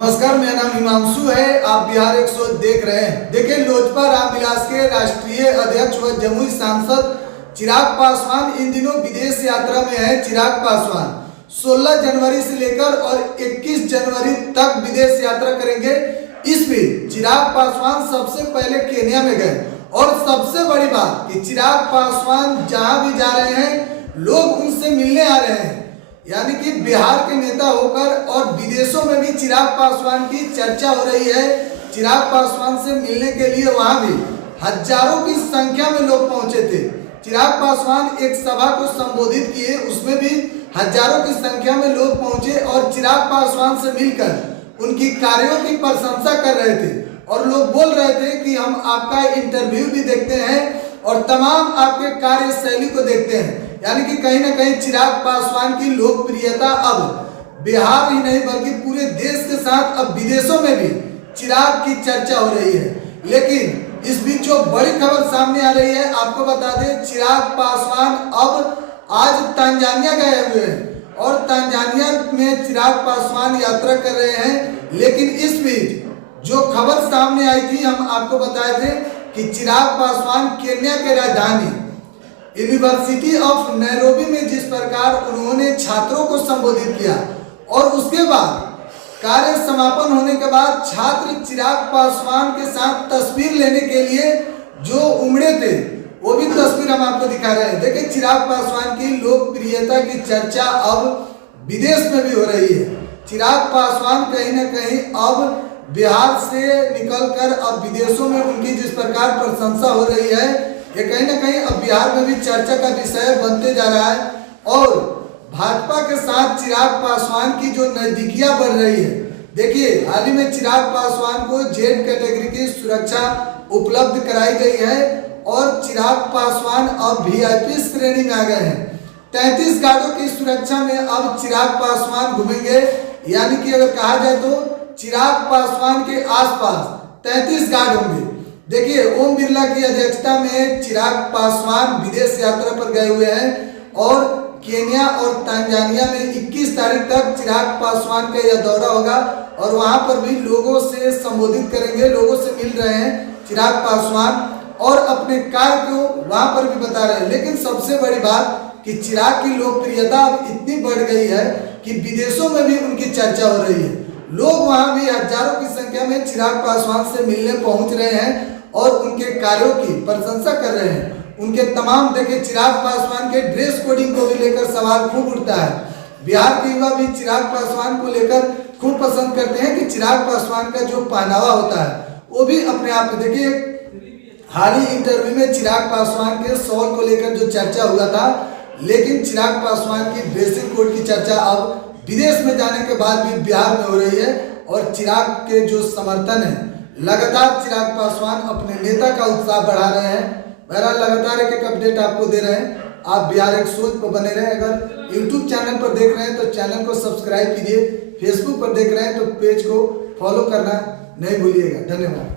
नमस्कार, मेरा नाम हिमांशु है। आप बिहार 100 देख रहे हैं। देखिए, लोजपा रामविलास के राष्ट्रीय अध्यक्ष व जमुई सांसद चिराग पासवान इन दिनों विदेश यात्रा में है। चिराग पासवान 16 जनवरी से लेकर और 21 जनवरी तक विदेश यात्रा करेंगे। इस बीच चिराग पासवान सबसे पहले केन्या में गए और सबसे बड़ी बात कि चिराग पासवान जहां भी जा रहे हैं लोग उनसे मिलने आ रहे हैं, यानी कि बिहार के नेता होकर, और विदेशों में भी चिराग पासवान की चर्चा हो रही है। चिराग पासवान से मिलने के लिए वहां भी हजारों की संख्या में लोग पहुंचे थे। चिराग पासवान एक सभा को संबोधित किए, उसमें भी हजारों की संख्या में लोग पहुंचे और चिराग पासवान से मिलकर उनकी कार्यों की प्रशंसा कर रहे थे। और लोग बोल रहे थे कि हम आपका इंटरव्यू भी देखते हैं और तमाम आपके कार्यशैली को देखते हैं, यानी कि कहीं ना कहीं चिराग पासवान की लोकप्रियता अब बिहार ही नहीं बल्कि पूरे देश के साथ अब विदेशों में भी चिराग की चर्चा हो रही है। लेकिन इस बीच जो बड़ी खबर सामने आ रही है, आपको बता दें, चिराग पासवान अब आज तंजानिया गए हुए हैं और तंजानिया में चिराग पासवान यात्रा कर रहे हैं। लेकिन इस बीच जो खबर सामने आई थी, हम आपको बताए थे कि चिराग पासवान केन्या के राजधानी यूनिवर्सिटी ऑफ नैरोबी में जिस प्रकार उन्होंने छात्रों को संबोधित किया और उसके बाद कार्य समापन होने के बाद छात्र चिराग पासवान के साथ तस्वीर लेने के लिए जो उमड़े थे, वो भी तस्वीर हम आपको दिखा रहे हैं। देखिए, चिराग पासवान की लोकप्रियता की चर्चा अब विदेश में भी हो रही है। चिराग पासवान कहीं ना कहीं अब बिहार से निकलकर अब विदेशों में उनकी जिस प्रकार प्रशंसा हो रही है, ये कहीं ना कहीं अब बिहार में भी चर्चा का विषय बनते जा रहा है। और भाजपा के साथ चिराग पासवान की जो नजदीकियां बढ़ रही है, देखिए, हाल ही में चिराग पासवान को जेड कैटेगरी की सुरक्षा उपलब्ध कराई गई है और चिराग पासवान अब वीआईपी श्रेणी में आ गए हैं। 33 गार्डों की सुरक्षा में अब चिराग पासवान घूमेंगे, यानी कि अगर कहा जाए तो चिराग पासवान के आसपास 33 गार्ड होंगे। देखिए, ओम बिरला की अध्यक्षता में चिराग पासवान विदेश यात्रा पर गए हुए हैं और केन्या और तंजानिया में 21 तारीख तक चिराग पासवान का यह दौरा होगा और वहां पर भी लोगों से संबोधित करेंगे, लोगों से मिल रहे हैं चिराग पासवान और अपने कार्य को वहां पर भी बता रहे हैं। लेकिन सबसे बड़ी बात कि चिराग की लोकप्रियता अब इतनी बढ़ गई है कि विदेशों में भी उनकी चर्चा हो रही है। लोग वहां भी हजारों की संख्या में चिराग पासवान से मिलने पहुंच रहे हैं और उनके कार्यों की प्रशंसा कर रहे हैं। उनके तमाम, देखिए, चिराग पासवान के ड्रेस कोडिंग को भी लेकर सवाल खूब उठता है। बिहार के युवा भी चिराग पासवान को लेकर खूब पसंद करते हैं कि चिराग पासवान का जो पहनावा होता है वो भी अपने आप में, देखिए, हाल ही इंटरव्यू में चिराग पासवान के शॉल को लेकर जो चर्चा हुआ था, लेकिन चिराग पासवान की ड्रेसिंग कोड की चर्चा अब विदेश में जाने के बाद भी बिहार में हो रही है और चिराग के जो समर्थन है, लगातार चिराग पासवान अपने नेता का उत्साह बढ़ा रहे हैं। बहरहाल लगातार एक अपडेट आपको दे रहे हैं। आप बिहार 100 पर बने रहें। अगर यूट्यूब चैनल पर देख रहे हैं तो चैनल को सब्सक्राइब कीजिए, फेसबुक पर देख रहे हैं तो पेज को फॉलो करना नहीं भूलिएगा। धन्यवाद।